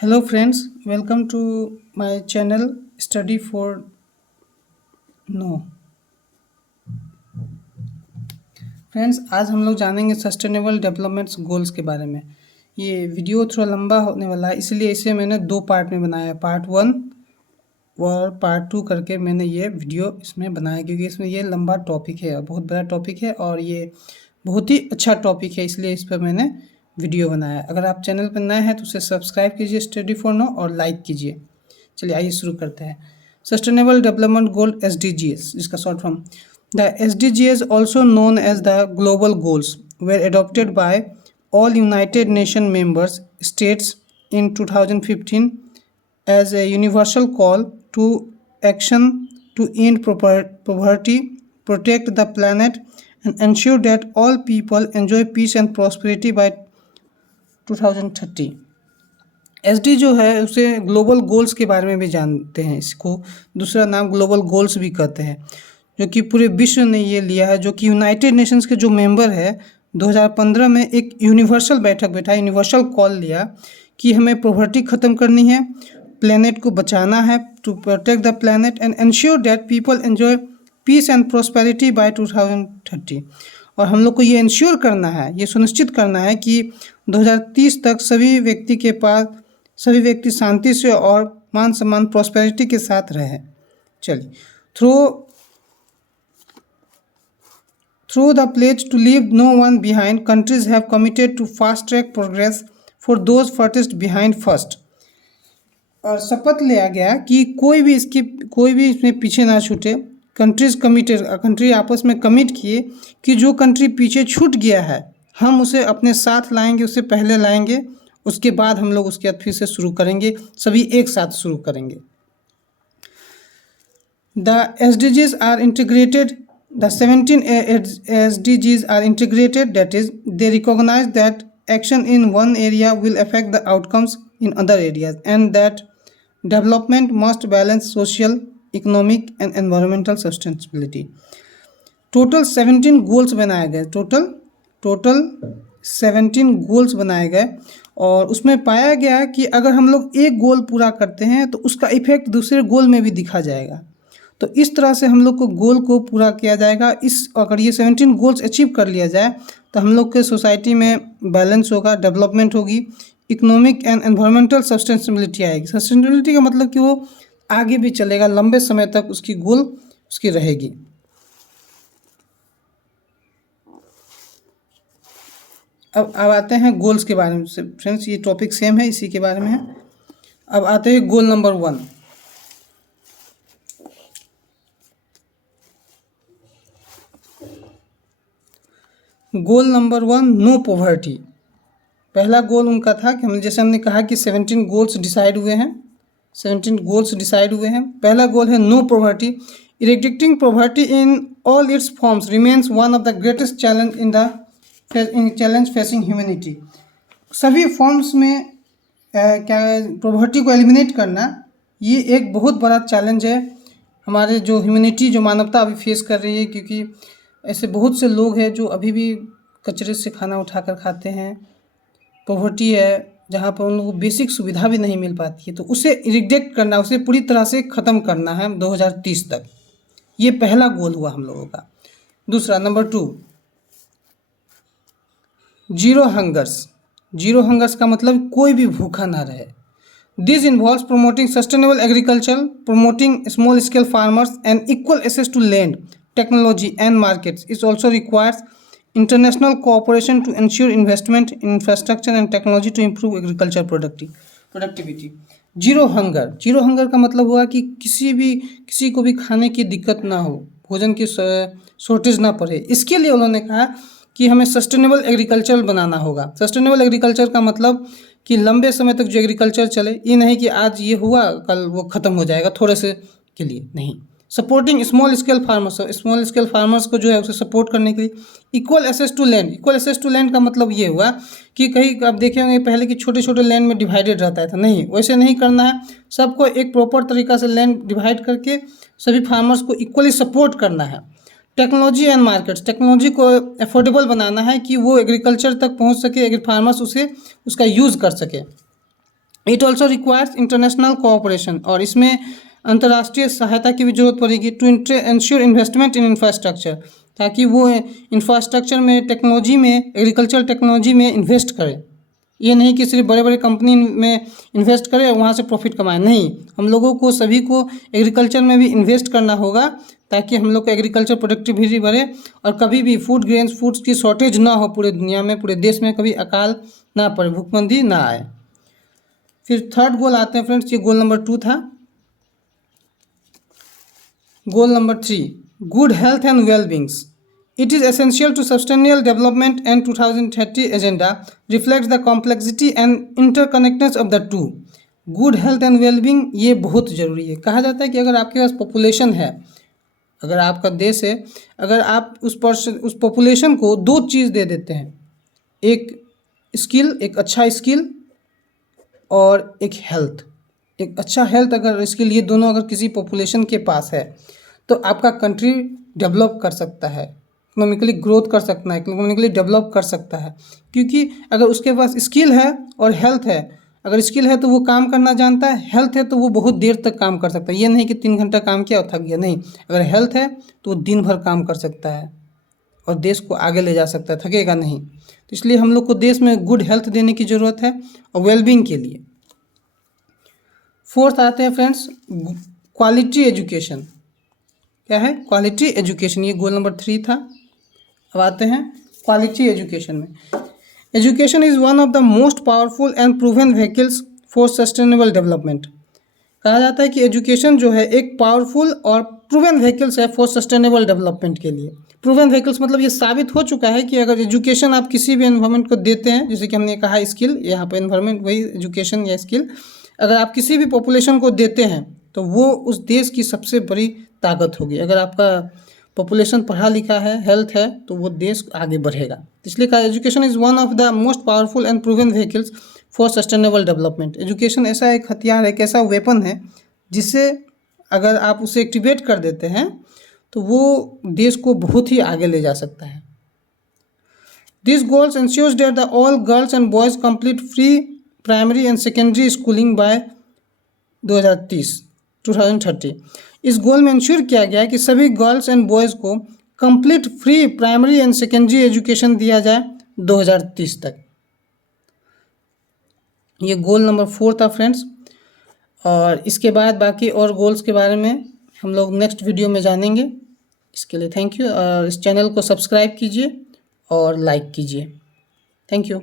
Hello friends, welcome to my channel Study for No। Friends, आज हम लोग जानेंगे सस्टेनेबल डेवलपमेंट्स गोल्स के बारे में। ये वीडियो थोड़ा लंबा होने वाला है, इसलिए इसे मैंने दो पार्ट में बनाया है, पार्ट 1 और पार्ट 2 करके मैंने ये वीडियो इसमें बनाया, क्योंकि इसमें ये लंबा टॉपिक है, बहुत बड़ा टॉपिक है और ये बहुत ही अच्छा टॉपिक है, इसलिए इस पर मैंने वीडियो बनाया है। अगर आप चैनल पर नए हैं तो उसे सब्सक्राइब कीजिए स्टडी फॉर नो और लाइक कीजिए। चलिए आइए शुरू करते हैं। सस्टेनेबल डेवलपमेंट गोल SDGs, जिसका short form the SDGs also known as the global goals were adopted by all United Nations members states in 2015 as a universal call to action to end poverty, protect the planet and ensure that all people enjoy peace and prosperity by 2030। SD जो है उसे global goals के बारे में भी जानते हैं, इसको दूसरा नाम ग्लोबल गोल्स भी कहते हैं, जो कि पूरे विश्व ने ये लिया है, जो कि यूनाइटेड नेशंस के जो मेंबर है 2015 में एक यूनिवर्सल बैठक बैठा, यूनिवर्सल कॉल लिया कि हमें पॉवर्टी ख़त्म करनी है, प्लेनेट को बचाना है, to protect the planet and ensure that people enjoy peace and prosperity by 2030। और हम लोग को ये इंश्योर करना है, ये सुनिश्चित करना है कि 2030 तक सभी व्यक्ति शांति से और मान सम्मान प्रॉस्पेरिटी के साथ रहें। चलिए, through the pledge to leave no one behind, countries have committed to fast track progress for those first behind first. और शपथ लिया गया कि कोई भी इसमें पीछे ना छूटे। कंट्री आपस में कमिट किए कि जो कंट्री पीछे छूट गया है हम उसे अपने साथ लाएंगे, उससे पहले लाएंगे, उसके बाद हम लोग उसके बाद फिर से शुरू करेंगे, सभी एक साथ शुरू करेंगे। The 17 SDGs are integrated, that is, they recognize that action in one area will affect the outcomes in other areas and that development must balance social, economic and environmental sustainability। Total 17 goals बनाए गए, total 17 goals बनाए गए और उसमें पाया गया कि अगर हम लोग एक गोल पूरा करते हैं तो उसका इफेक्ट दूसरे गोल में भी दिखा जाएगा। तो इस तरह से हम लोग को गोल को पूरा किया जाएगा। अगर ये 17 गोल्स अचीव कर लिया जाए तो हम लोग के सोसाइटी में बैलेंस होगा, डेवलपमेंट होगी, इकोनॉमिक एंड एनवायरमेंटल सस्टेनेबिलिटी आएगी। सस्टेनेबिलिटी का मतलब कि वो आगे भी चलेगा, लंबे समय तक उसकी गोल उसकी रहेगी। अब आते हैं गोल्स के बारे में। फ्रेंड्स, ये टॉपिक सेम है, इसी के बारे में है। अब आते हैं goal number 1। Goal number 1, no poverty. पहला गोल उनका था कि हमने कहा कि 17 गोल्स डिसाइड हुए हैं, 17 गोल्स डिसाइड हुए हैं। पहला गोल है no poverty. Eradicating poverty in all its forms remains one of the greatest challenge facing humanity. सभी फॉर्म्स में पॉवर्टी को एलिमिनेट करना ये एक बहुत बड़ा चैलेंज है हमारे जो ह्यूमैनिटी, जो मानवता अभी फेस कर रही है, क्योंकि ऐसे बहुत से लोग हैं जो अभी भी कचरे से खाना उठाकर खाते हैं। पॉवर्टी है जहाँ पर उन लोगों को बेसिक सुविधा भी नहीं मिल पाती है, तो उसे इरेडिकेट करना, उसे पूरी तरह से ख़त्म करना है 2030 तक। ये पहला गोल हुआ हम लोगों का। दूसरा, नंबर 2, जीरो हंगर्स का मतलब कोई भी भूखा ना रहे। This involves promoting sustainable agriculture, promoting small scale farmers and equal access to land, technology and markets. It also requires international cooperation to ensure investment in infrastructure and technology to improve agriculture productivity. Zero hunger का मतलब हुआ कि किसी को भी खाने की दिक्कत ना हो, भोजन की शॉर्टेज ना पड़े। इसके लिए उन्होंने कहा कि हमें सस्टेनेबल एग्रीकल्चर बनाना होगा। सस्टेनेबल एग्रीकल्चर का मतलब कि लंबे समय तक जो एग्रीकल्चर चले, ये नहीं कि आज ये हुआ कल वो ख़त्म हो जाएगा थोड़े से के लिए, नहीं। सपोर्टिंग स्मॉल स्केल फार्मर्स को जो है उसे सपोर्ट करने के लिए। इक्वल एक्सेस टू लैंड का मतलब ये हुआ कि कहीं आप देखे होंगे पहले कि छोटे छोटे लैंड में डिवाइडेड रहता था, नहीं, वैसे नहीं करना है। सबको एक प्रॉपर तरीक़ा से लैंड डिवाइड करके सभी फार्मर्स को इक्वली सपोर्ट करना है। टेक्नोलॉजी एंड मार्केट्स, टेक्नोलॉजी को अफोर्डेबल बनाना है कि वो एग्रीकल्चर तक पहुंच सके, फार्मर्स उसका यूज़ कर सके। It also requires international cooperation, और इसमें अंतर्राष्ट्रीय सहायता की भी जरूरत पड़ेगी to ensure investment in infrastructure, ताकि वो इंफ्रास्ट्रक्चर में, टेक्नोलॉजी में, एग्रीकल्चर टेक्नोलॉजी में इन्वेस्ट करे। ये नहीं कि सिर्फ बड़े बड़े कंपनी में इन्वेस्ट करे और वहाँ से प्रॉफिट कमाए, नहीं, हम लोगों को सभी को एग्रीकल्चर में भी इन्वेस्ट करना होगा, ताकि हम लोग का एग्रीकल्चर प्रोडक्टिविटी बढ़े और कभी भी फूड ग्रेन्स, फूड्स की शॉर्टेज ना हो पूरे दुनिया में, पूरे देश में कभी अकाल ना पड़े, भूखमंदी ना आए। फिर थर्ड गोल आते हैं फ्रेंड्स, ये गोल नंबर 2 था। Goal number 3, good health and well-beings. It is essential to sustainable development, and 2030 agenda reflects the complexity and interconnectedness of the two. Good health and well-being ये बहुत ज़रूरी है। कहा जाता है कि अगर आपके पास पॉपुलेशन है, अगर आपका देश है, अगर आप उस पॉपुलेशन को 2 चीज़ दे देते हैं, एक स्किल, एक अच्छा स्किल और एक हेल्थ, एक अच्छा हेल्थ अगर स्किल, ये दोनों अगर किसी पॉपुलेशन के पास है तो आपका कंट्री डेवलप कर सकता है, इकोनॉमिकली ग्रोथ कर सकता है, इकोनॉमिकली डेवलप कर सकता है। क्योंकि अगर उसके पास स्किल है और हेल्थ है, अगर स्किल है तो वो काम करना जानता है, हेल्थ है तो वो बहुत देर तक काम कर सकता है। ये नहीं कि 3 घंटा काम किया और थक गया, नहीं, अगर हेल्थ है तो वो दिन भर काम कर सकता है और देश को आगे ले जा सकता है, थकेगा नहीं। तो इसलिए हम लोग को देश में गुड हेल्थ देने की ज़रूरत है और वेलबींग के लिए। फोर्थ आते हैं फ्रेंड्स, क्वालिटी एजुकेशन। क्या है? क्वालिटी एजुकेशन, ये गोल नंबर 3 था। अब आते हैं क्वालिटी एजुकेशन में। Education is one of the most powerful and proven vehicles for sustainable development. कहा जाता है कि एजुकेशन जो है एक पावरफुल और प्रूवन व्हीकल्स है फॉर सस्टेनेबल डेवलपमेंट के लिए। प्रूवन व्हीकल्स मतलब ये साबित हो चुका है कि अगर एजुकेशन आप किसी भी एनवायरनमेंट को देते हैं, जैसे कि हमने कहा स्किल, यहाँ पर एनवायरनमेंट वही एजुकेशन या स्किल, अगर आप किसी भी पॉपुलेशन को देते हैं तो वो उस देश की सबसे बड़ी ताकत होगी। अगर आपका पॉपुलेशन पढ़ा लिखा है, हेल्थ है, तो वो देश आगे बढ़ेगा। इसलिए कहा education is one of the most powerful and proven vehicles for sustainable development. Education ऐसा एक हथियार है, एक ऐसा वेपन है जिसे अगर आप उसे एक्टिवेट कर देते हैं तो वो देश को बहुत ही आगे ले जा सकता है। This goals ensures that the all girls and boys complete free primary and secondary schooling by 2030। इस गोल में इंश्योर किया गया है कि सभी गर्ल्स एंड बॉयज़ को complete free primary and secondary education दिया जाए 2030 तक। ये गोल नंबर 4 था फ्रेंड्स, और इसके बाद बाकी और गोल्स के बारे में हम लोग नेक्स्ट वीडियो में जानेंगे। इसके लिए थैंक यू, और इस चैनल को सब्सक्राइब कीजिए और लाइक कीजिए। Thank you.